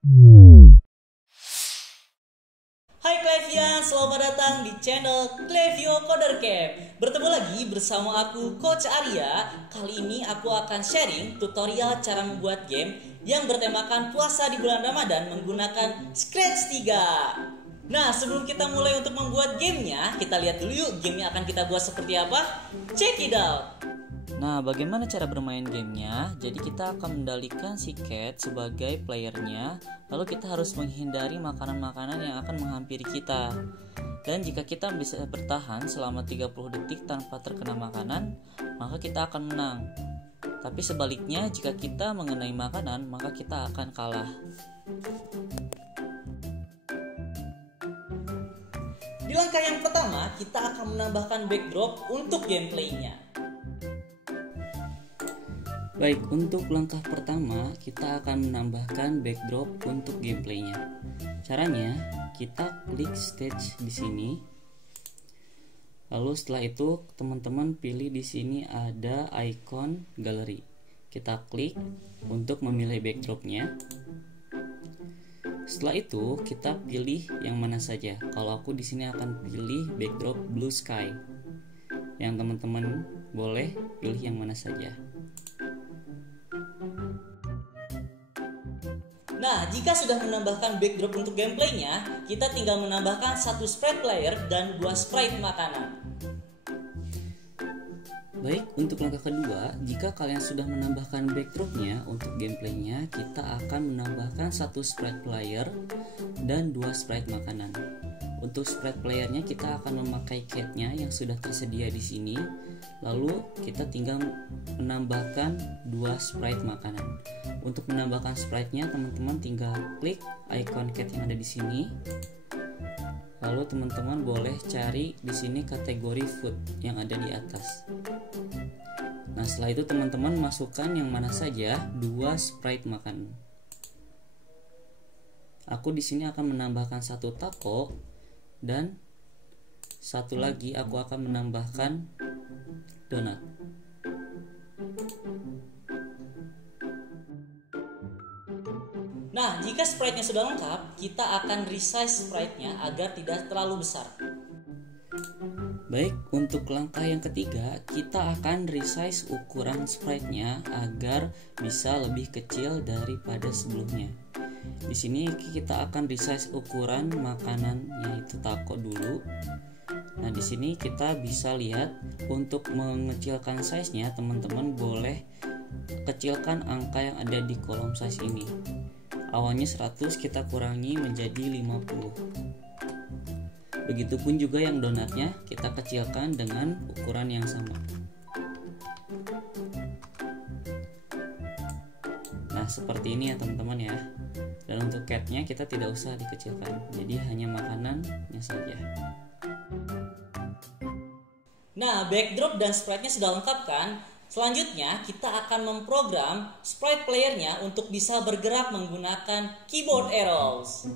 Hai Klevian, selamat datang di channel Klevio Coder Camp. Bertemu lagi bersama aku Coach Arya. Kali ini aku akan sharing tutorial cara membuat game yang bertemakan puasa di bulan Ramadan menggunakan Scratch 3. Nah, sebelum kita mulai untuk membuat gamenya, kita lihat dulu yuk gamenya akan kita buat seperti apa. Check it out. Nah, bagaimana cara bermain gamenya? Jadi kita akan mengendalikan si cat sebagai playernya. Lalu kita harus menghindari makanan-makanan yang akan menghampiri kita. Dan jika kita bisa bertahan selama 30 detik tanpa terkena makanan, maka kita akan menang. Tapi sebaliknya, jika kita mengenai makanan, maka kita akan kalah. Di langkah yang pertama, kita akan menambahkan backdrop untuk gameplaynya. Baik, untuk langkah pertama kita akan menambahkan backdrop untuk gameplaynya. Caranya, kita klik stage di sini. Lalu setelah itu teman-teman pilih di sini ada icon galeri. Kita klik untuk memilih backdropnya. Setelah itu kita pilih yang mana saja. Kalau aku di sini akan pilih backdrop blue sky. Yang teman-teman boleh pilih yang mana saja. Nah, jika sudah menambahkan backdrop untuk gameplaynya, kita tinggal menambahkan satu sprite player dan 2 sprite makanan. Baik, untuk langkah kedua, jika kalian sudah menambahkan backdropnya untuk gameplaynya, kita akan menambahkan satu sprite player dan 2 sprite makanan. Untuk sprite playernya kita akan memakai catnya yang sudah tersedia di sini. Lalu kita tinggal menambahkan 2 sprite makanan. Untuk menambahkan sprite-nya, teman-teman tinggal klik icon cat yang ada di sini. Lalu teman-teman boleh cari di sini kategori food yang ada di atas. Nah, setelah itu teman-teman masukkan yang mana saja 2 sprite makanan. Aku di sini akan menambahkan satu taco dan satu lagi aku akan menambahkan donat. Nah, jika sprite-nya sudah lengkap, kita akan resize sprite-nya agar tidak terlalu besar. Baik, untuk langkah yang ketiga, kita akan resize ukuran sprite-nya agar bisa lebih kecil daripada sebelumnya. Di sini kita akan resize ukuran makanan yaitu taco dulu. Nah, di sini kita bisa lihat untuk mengecilkan size-nya, teman-teman boleh kecilkan angka yang ada di kolom size ini. Awalnya 100 kita kurangi menjadi 50. Begitupun juga yang donatnya kita kecilkan dengan ukuran yang sama. Nah, seperti ini ya teman-teman ya. Dan untuk catnya kita tidak usah dikecilkan, jadi hanya makanannya saja. Nah, backdrop dan sprite-nya sudah lengkap kan? Selanjutnya, kita akan memprogram sprite playernya untuk bisa bergerak menggunakan keyboard arrows.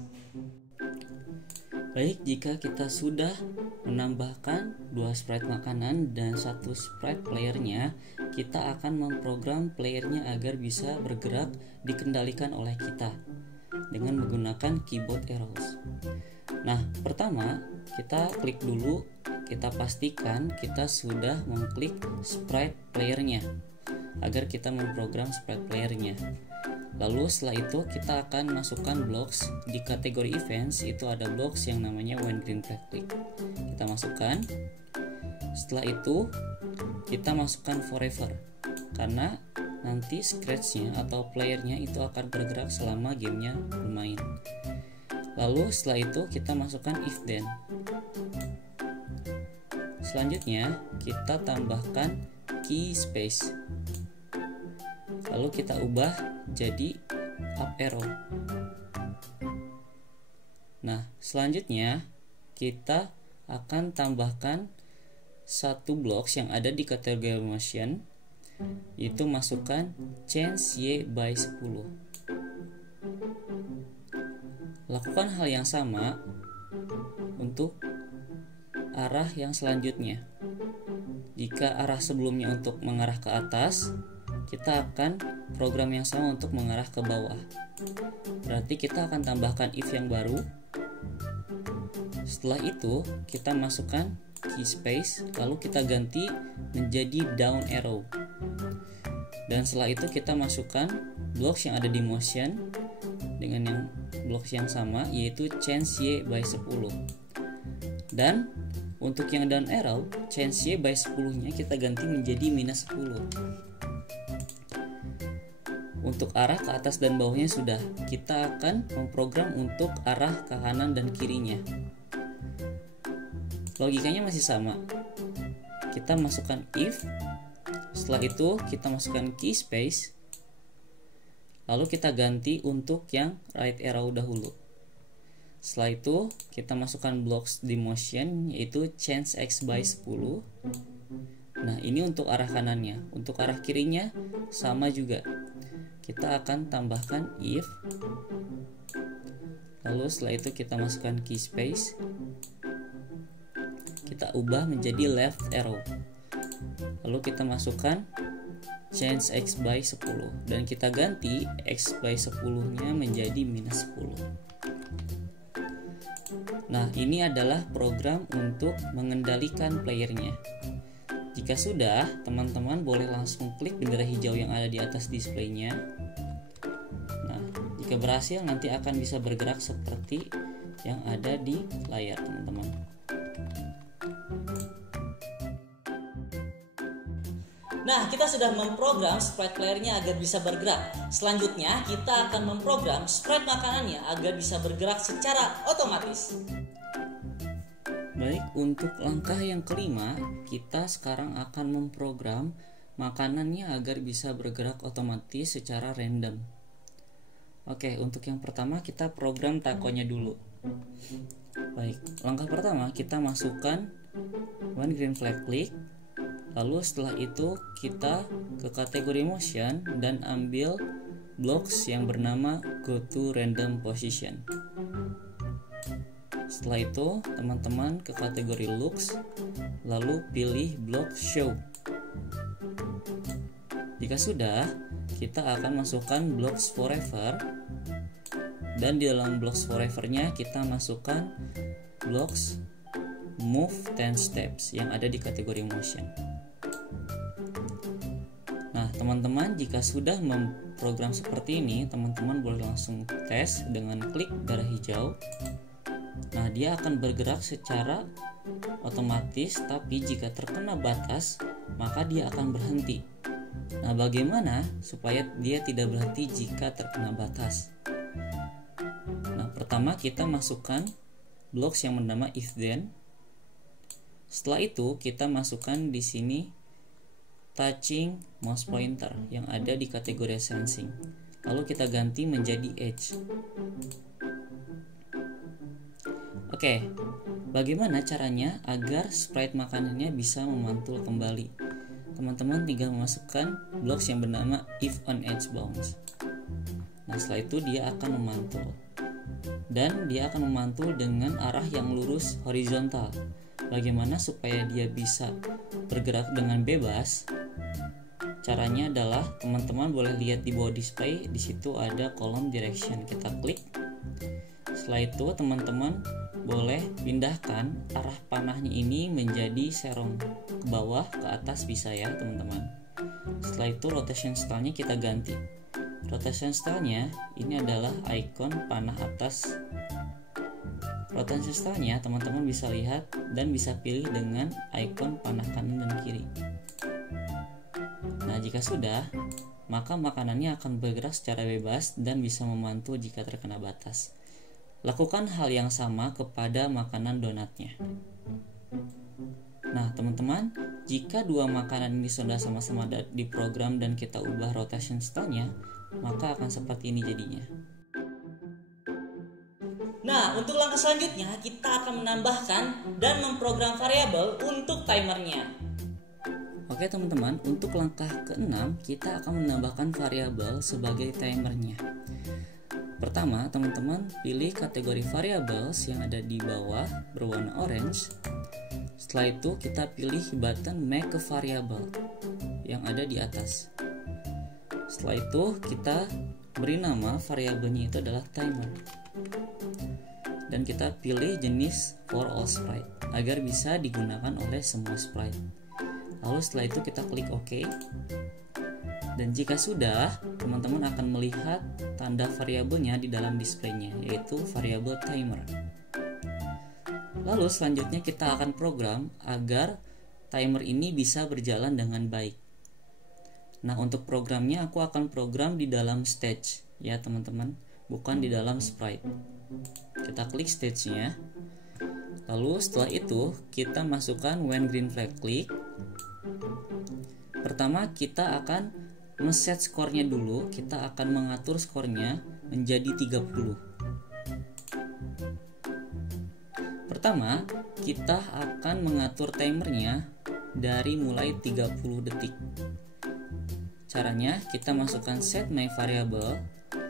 Baik, jika kita sudah menambahkan 2 sprite makanan dan 1 sprite playernya, kita akan memprogram playernya agar bisa bergerak dikendalikan oleh kita dengan menggunakan keyboard arrows. Nah, pertama kita klik dulu, kita pastikan kita sudah mengklik sprite playernya agar kita memprogram sprite playernya. Lalu setelah itu kita akan masukkan blocks di kategori events. Itu ada blocks yang namanya when green flag click. Kita masukkan. Setelah itu kita masukkan forever, karena nanti scratch-nya atau playernya itu akan bergerak selama gamenya bermain. Lalu setelah itu kita masukkan if then. Selanjutnya kita tambahkan key space. Lalu kita ubah jadi up arrow. Nah, selanjutnya kita akan tambahkan satu blocks yang ada di kategori motion, itu masukkan change y by 10. Lakukan hal yang sama untuk arah yang selanjutnya. Jika arah sebelumnya untuk mengarah ke atas, kita akan program yang sama untuk mengarah ke bawah. berarti kita akan tambahkan if yang baru. Setelah itu kita masukkan key space, lalu kita ganti menjadi down arrow. Dan setelah itu kita masukkan blocks yang ada di motion dengan yang blocks yang sama, yaitu change y by 10. Dan untuk yang down arrow, change y by 10 nya kita ganti menjadi minus 10. Untuk arah ke atas dan bawahnya sudah. Kita akan memprogram untuk arah ke kanan dan kirinya. Logikanya masih sama. Kita masukkan if, setelah itu kita masukkan key space, lalu kita ganti untuk yang right arrow dahulu. Setelah itu kita masukkan blocks di motion, yaitu change x by 10. Nah, ini untuk arah kanannya. Untuk arah kirinya sama juga. Kita akan tambahkan if, lalu setelah itu kita masukkan key space, kita ubah menjadi left arrow, lalu kita masukkan change x by 10 dan kita ganti x by 10 nya menjadi minus 10. Nah, ini adalah program untuk mengendalikan playernya. Jika sudah, teman-teman boleh langsung klik bendera hijau yang ada di atas displaynya. Nah, jika berhasil nanti akan bisa bergerak seperti yang ada di layar, teman-teman. Nah, kita sudah memprogram sprite playernya agar bisa bergerak. Selanjutnya, kita akan memprogram sprite makanannya agar bisa bergerak secara otomatis. Baik, untuk langkah yang kelima, kita sekarang akan memprogram makanannya agar bisa bergerak otomatis secara random. Oke, untuk yang pertama kita program takonya dulu. Baik, langkah pertama kita masukkan one green flag click. Lalu setelah itu kita ke kategori motion dan ambil blocks yang bernama go to random position. Setelah itu teman-teman ke kategori looks, lalu pilih block show. Jika sudah, kita akan masukkan blocks forever, dan di dalam blocks forever-nya kita masukkan blocks move 10 steps yang ada di kategori motion. Nah, teman-teman, jika sudah memprogram seperti ini, teman-teman boleh langsung tes dengan klik darah hijau. Nah, dia akan bergerak secara otomatis, tapi jika terkena batas, maka dia akan berhenti. Nah, bagaimana supaya dia tidak berhenti jika terkena batas? Nah, pertama kita masukkan blocks yang bernama if then. Setelah itu kita masukkan di sini touching mouse pointer yang ada di kategori sensing. Lalu kita ganti menjadi edge. Oke, bagaimana caranya agar sprite makanannya bisa memantul kembali? Teman-teman tinggal memasukkan blocks yang bernama if on edge bounce. Nah, setelah itu dia akan memantul. Dan dia akan memantul dengan arah yang lurus horizontal. Bagaimana supaya dia bisa bergerak dengan bebas? Caranya adalah teman-teman boleh lihat di bawah display, di situ ada kolom direction. Kita klik. Setelah itu teman-teman boleh pindahkan arah panahnya ini menjadi serong ke bawah, ke atas bisa ya teman-teman. Setelah itu rotation style-nya kita ganti. Rotation style-nya ini adalah icon panah atas. Rotation style-nya teman-teman bisa lihat dan bisa pilih dengan icon panah kanan dan kiri. Nah, jika sudah, maka makanannya akan bergerak secara bebas dan bisa memantul jika terkena batas. Lakukan hal yang sama kepada makanan donatnya. Nah, teman-teman, jika dua makanan ini sudah sama-sama diprogram dan kita ubah rotation style-nya, maka akan seperti ini jadinya. Nah, untuk langkah selanjutnya kita akan menambahkan dan memprogram variabel untuk timernya. Oke teman-teman, untuk langkah ke-6 kita akan menambahkan variabel sebagai timernya. Pertama, teman-teman pilih kategori variables yang ada di bawah berwarna orange. Setelah itu kita pilih button make a variable yang ada di atas. Setelah itu kita beri nama variabelnya itu adalah timer. Dan kita pilih jenis for all sprite agar bisa digunakan oleh semua sprite. Lalu setelah itu kita klik OK. Dan jika sudah, teman-teman akan melihat tanda variabelnya di dalam displaynya, yaitu variabel timer. Lalu selanjutnya kita akan program agar timer ini bisa berjalan dengan baik. Nah, untuk programnya aku akan program di dalam stage ya teman-teman, bukan di dalam sprite. Kita klik stage-nya. Lalu setelah itu kita masukkan when green flag click. Pertama kita akan ngeset skornya dulu. Kita akan mengatur skornya menjadi 30. Pertama, kita akan mengatur timernya dari mulai 30 detik. Caranya kita masukkan set my variable.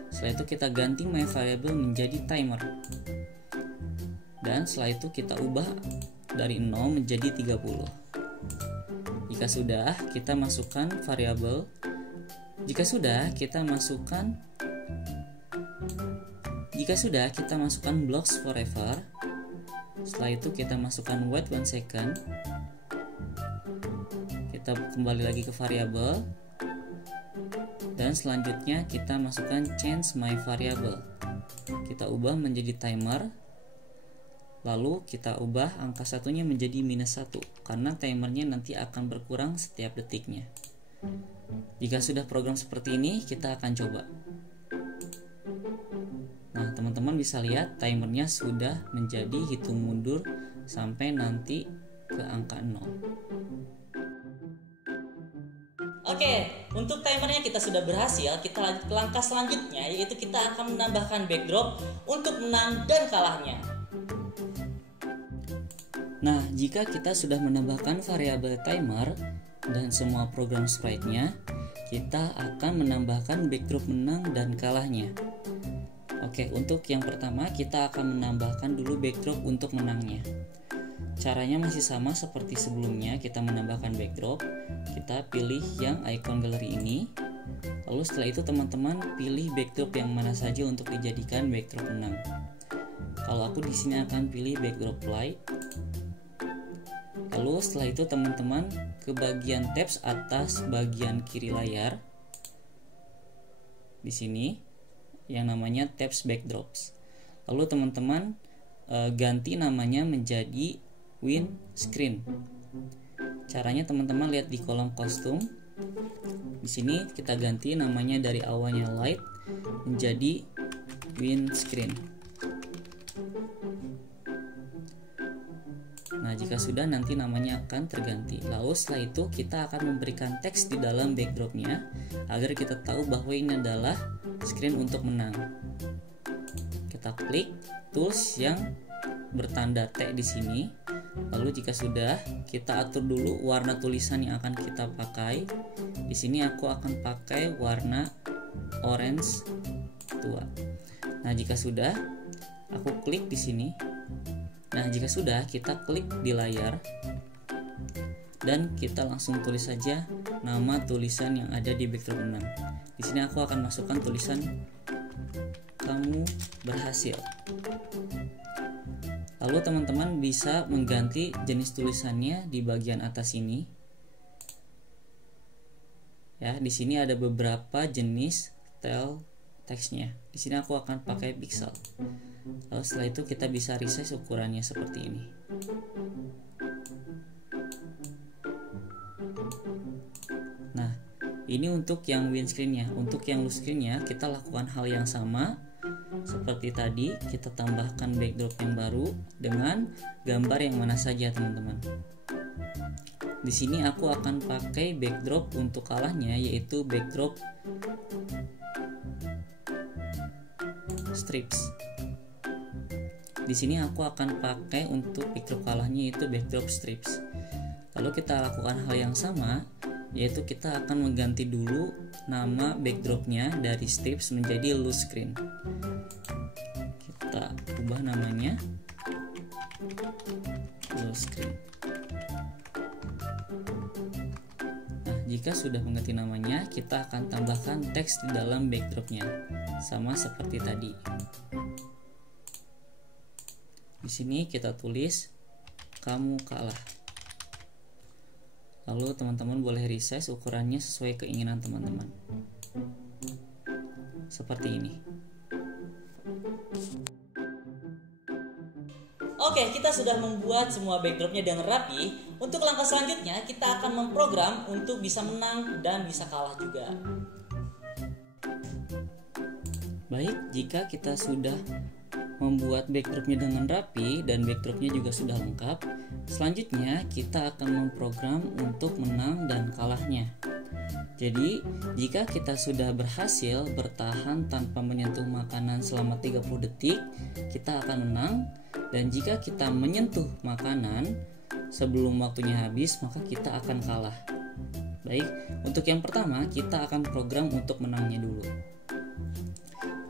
Setelah itu kita ganti my variable menjadi timer. Dan setelah itu kita ubah dari 0 menjadi 30. Jika sudah, kita masukkan variabel. Jika sudah, kita masukkan blocks forever. Setelah itu kita masukkan wait 1 second. Kita kembali lagi ke variabel. Dan selanjutnya kita masukkan change my variable. Kita ubah menjadi timer. Lalu kita ubah angka satunya menjadi -1 karena timernya nanti akan berkurang setiap detiknya. Jika sudah program seperti ini, kita akan coba. Nah, teman-teman bisa lihat timernya sudah menjadi hitung mundur sampai nanti ke angka 0. Oke, untuk timernya kita sudah berhasil. Kita lanjut ke langkah selanjutnya, yaitu kita akan menambahkan backdrop untuk menang dan kalahnya. Nah, jika kita sudah menambahkan variabel timer dan semua program sprite-nya, kita akan menambahkan backdrop menang dan kalahnya. Oke, untuk yang pertama kita akan menambahkan dulu backdrop untuk menangnya. Caranya masih sama seperti sebelumnya. Kita menambahkan backdrop, kita pilih yang icon galeri ini. Lalu setelah itu teman-teman pilih backdrop yang mana saja untuk dijadikan backdrop menang. Kalau aku di sini akan pilih backdrop light. Lalu setelah itu teman-teman ke bagian tabs atas bagian kiri layar. Di sini yang namanya tabs backdrops. Lalu teman-teman ganti namanya menjadi windscreen. Caranya teman-teman lihat di kolom kostum. Di sini kita ganti namanya dari awalnya light menjadi windscreen. Nah, jika sudah nanti namanya akan terganti. Lalu setelah itu kita akan memberikan teks di dalam backdropnya agar kita tahu bahwa ini adalah screen untuk menang. Kita klik tools yang bertanda T di sini. Lalu jika sudah, kita atur dulu warna tulisan yang akan kita pakai. Di sini aku akan pakai warna orange tua. Nah, jika sudah, aku klik di sini. Nah, jika sudah, kita klik di layar dan kita langsung tulis saja nama tulisan yang ada di backdrop menang. Di sini aku akan masukkan tulisan kamu berhasil. Lalu teman-teman bisa mengganti jenis tulisannya di bagian atas ini. Ya, di sini ada beberapa jenis style teksnya. Di sini aku akan pakai pixel. Lalu setelah itu kita bisa resize ukurannya seperti ini. Nah, ini untuk yang windscreen-nya. Untuk yang loose screen-nya kita lakukan hal yang sama seperti tadi. Kita tambahkan backdrop yang baru dengan gambar yang mana saja teman-teman. Di sini aku akan pakai backdrop untuk kalahnya, yaitu backdrop strips. Di sini aku akan pakai untuk backdrop kalahnya yaitu backdrop strips. Lalu kita lakukan hal yang sama, yaitu kita akan mengganti dulu nama backdropnya dari strips menjadi loose screen. Kita ubah namanya loose screen. Nah, jika sudah mengganti namanya, kita akan tambahkan teks di dalam backdropnya. sama seperti tadi. Di sini kita tulis kamu kalah. Lalu teman-teman boleh resize ukurannya sesuai keinginan teman-teman. Seperti ini. Oke, kita sudah membuat semua backdropnya dengan rapi. Untuk langkah selanjutnya, kita akan memprogram untuk bisa menang dan bisa kalah juga. Baik, jika kita sudah membuat backdropnya dengan rapi dan backdropnya juga sudah lengkap, selanjutnya kita akan memprogram untuk menang dan kalahnya. Jadi, jika kita sudah berhasil bertahan tanpa menyentuh makanan selama 30 detik, kita akan menang. Dan jika kita menyentuh makanan sebelum waktunya habis, maka kita akan kalah. Baik, untuk yang pertama kita akan program untuk menangnya dulu.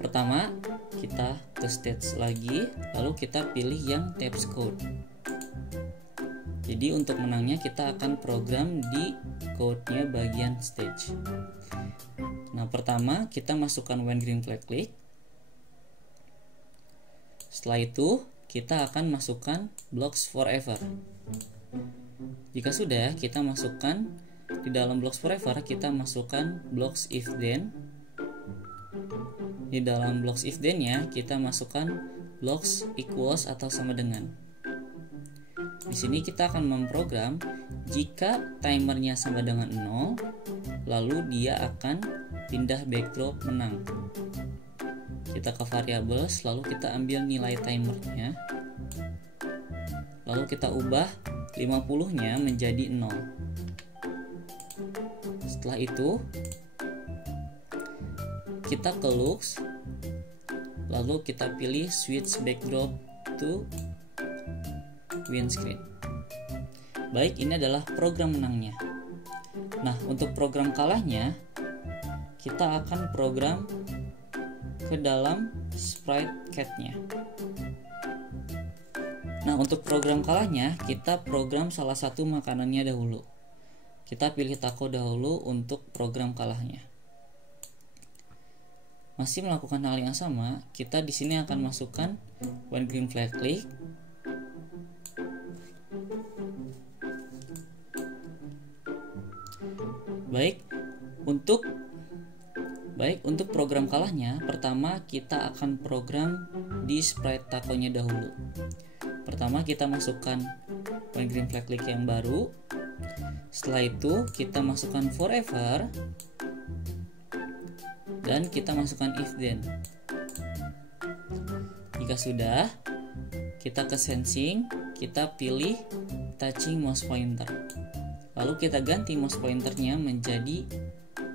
Pertama, kita ke stage lagi, lalu kita pilih yang Taps Code. Jadi untuk menangnya kita akan program di code-nya bagian stage. Nah, pertama kita masukkan when green flag click. Setelah itu kita akan masukkan blocks forever. Jika sudah, kita masukkan di dalam blocks forever, kita masukkan blocks if then. Di dalam blocks if then-nya kita masukkan blocks equals atau sama dengan. Di sini kita akan memprogram jika timernya sama dengan 0, lalu dia akan pindah backdrop menang. Kita ke variables, lalu kita ambil nilai timernya, lalu kita ubah 50-nya menjadi 0. Setelah itu kita ke looks, lalu kita pilih switch backdrop to windscreen. Baik, ini adalah program menangnya. Nah, untuk program kalahnya kita akan program ke dalam sprite cat-nya. Nah, untuk program kalahnya kita program salah satu makanannya dahulu. Kita pilih taco dahulu untuk program kalahnya. Masih melakukan hal yang sama, kita di sini akan masukkan when green flag click. Baik, untuk program kalahnya, pertama kita akan program di sprite takonya dahulu. Pertama kita masukkan when green flag click yang baru. Setelah itu kita masukkan forever dan kita masukkan if then. Jika sudah, kita ke sensing, kita pilih touching mouse pointer. Lalu kita ganti mouse pointernya menjadi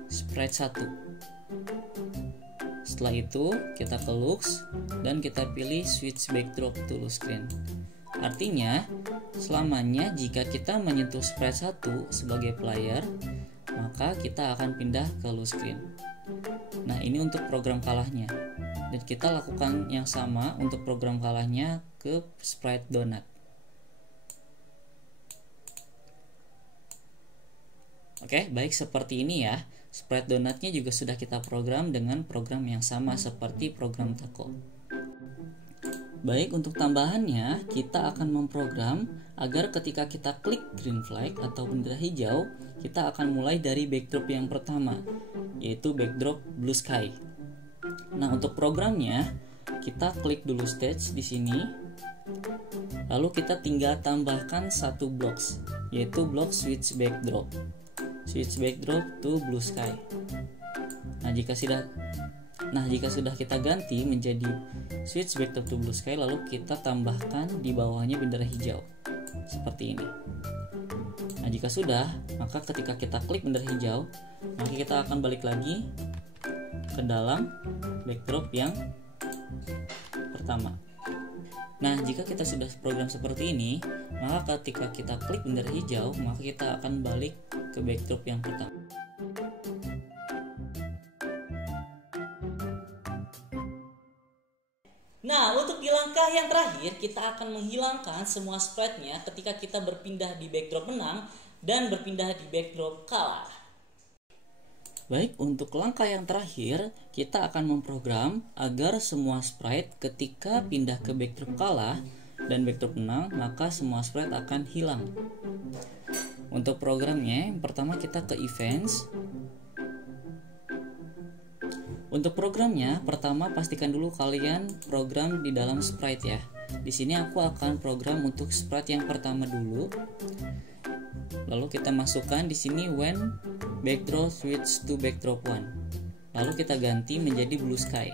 sprite 1. Setelah itu kita ke looks dan kita pilih switch backdrop to loose screen. Artinya selamanya jika kita menyentuh sprite 1 sebagai player, maka kita akan pindah ke loose screen. Nah, ini untuk program kalahnya. Dan kita lakukan yang sama untuk program kalahnya ke sprite donut. Oke, baik, seperti ini ya. Sprite donatnya juga sudah kita program dengan program yang sama seperti program taco. Baik, untuk tambahannya kita akan memprogram agar ketika kita klik green flag atau bendera hijau, kita akan mulai dari backdrop yang pertama, yaitu backdrop blue sky. Nah, untuk programnya kita klik dulu stage di sini. Lalu kita tinggal tambahkan satu blocks, yaitu block switch backdrop. Switch backdrop to blue sky. Nah, jika sudah kita ganti menjadi switch backdrop to blue sky, lalu kita tambahkan di bawahnya bendera hijau seperti ini. Nah, jika sudah, maka ketika kita klik bendera hijau, maka kita akan balik lagi ke dalam backdrop yang pertama. Nah, jika kita sudah program seperti ini, maka ketika kita klik bendera hijau, maka kita akan balik ke backdrop yang pertama. Nah, untuk di langkah yang terakhir, kita akan menghilangkan semua sprite-nya ketika kita berpindah di backdrop menang dan berpindah di backdrop kalah. Baik, untuk langkah yang terakhir, kita akan memprogram agar semua sprite ketika pindah ke backdrop kalah dan backdrop menang, maka semua sprite akan hilang. Untuk programnya, yang pertama kita ke events. Untuk programnya, pertama pastikan dulu kalian program di dalam sprite ya. Di sini aku akan program untuk sprite yang pertama dulu. Lalu kita masukkan di sini when backdrop switch to backdrop 1. Lalu kita ganti menjadi blue sky.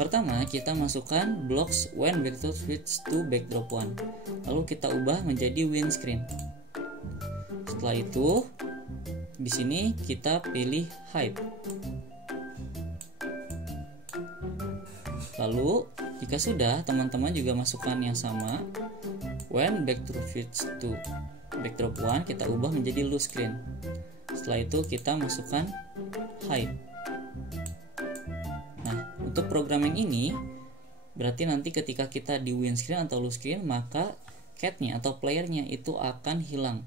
Pertama kita masukkan blocks when backdrop switch to backdrop 1. Lalu kita ubah menjadi windscreen. Setelah itu di sini kita pilih hide. Lalu jika sudah, teman-teman juga masukkan yang sama. When backdrop switch to backdrop 1 kita ubah menjadi loose screen. Setelah itu kita masukkan hide. Nah, untuk program yang ini berarti nanti ketika kita di windscreen atau loose screen, maka cat-nya atau playernya itu akan hilang.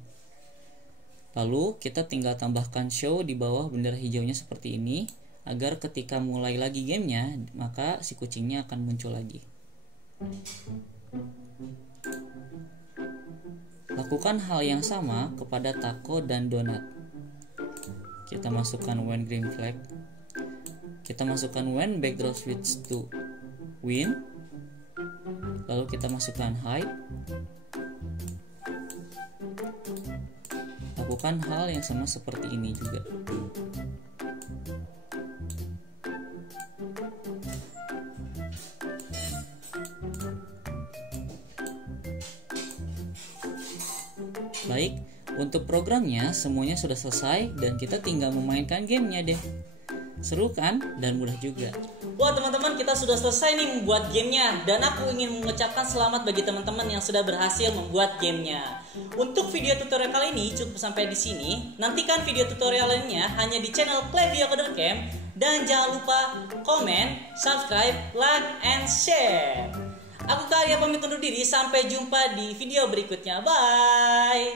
Lalu kita tinggal tambahkan show di bawah bendera hijaunya seperti ini, agar ketika mulai lagi gamenya, maka si kucingnya akan muncul lagi. Lakukan hal yang sama kepada taco dan donat. Kita masukkan when green flag. Kita masukkan when backdrop switch to win. Lalu kita masukkan hide. Lakukan hal yang sama seperti ini juga. Baik, untuk programnya semuanya sudah selesai dan kita tinggal memainkan gamenya deh. Seru kan? Dan mudah juga. Wah teman-teman, kita sudah selesai nih membuat gamenya. Dan aku ingin mengucapkan selamat bagi teman-teman yang sudah berhasil membuat gamenya. Untuk video tutorial kali ini cukup sampai di sini. Nantikan video tutorial lainnya hanya di channel Clevio Coder Camp. Dan jangan lupa komen, subscribe, like, and share. Aku Karya pamit undur diri. Sampai jumpa di video berikutnya. Bye.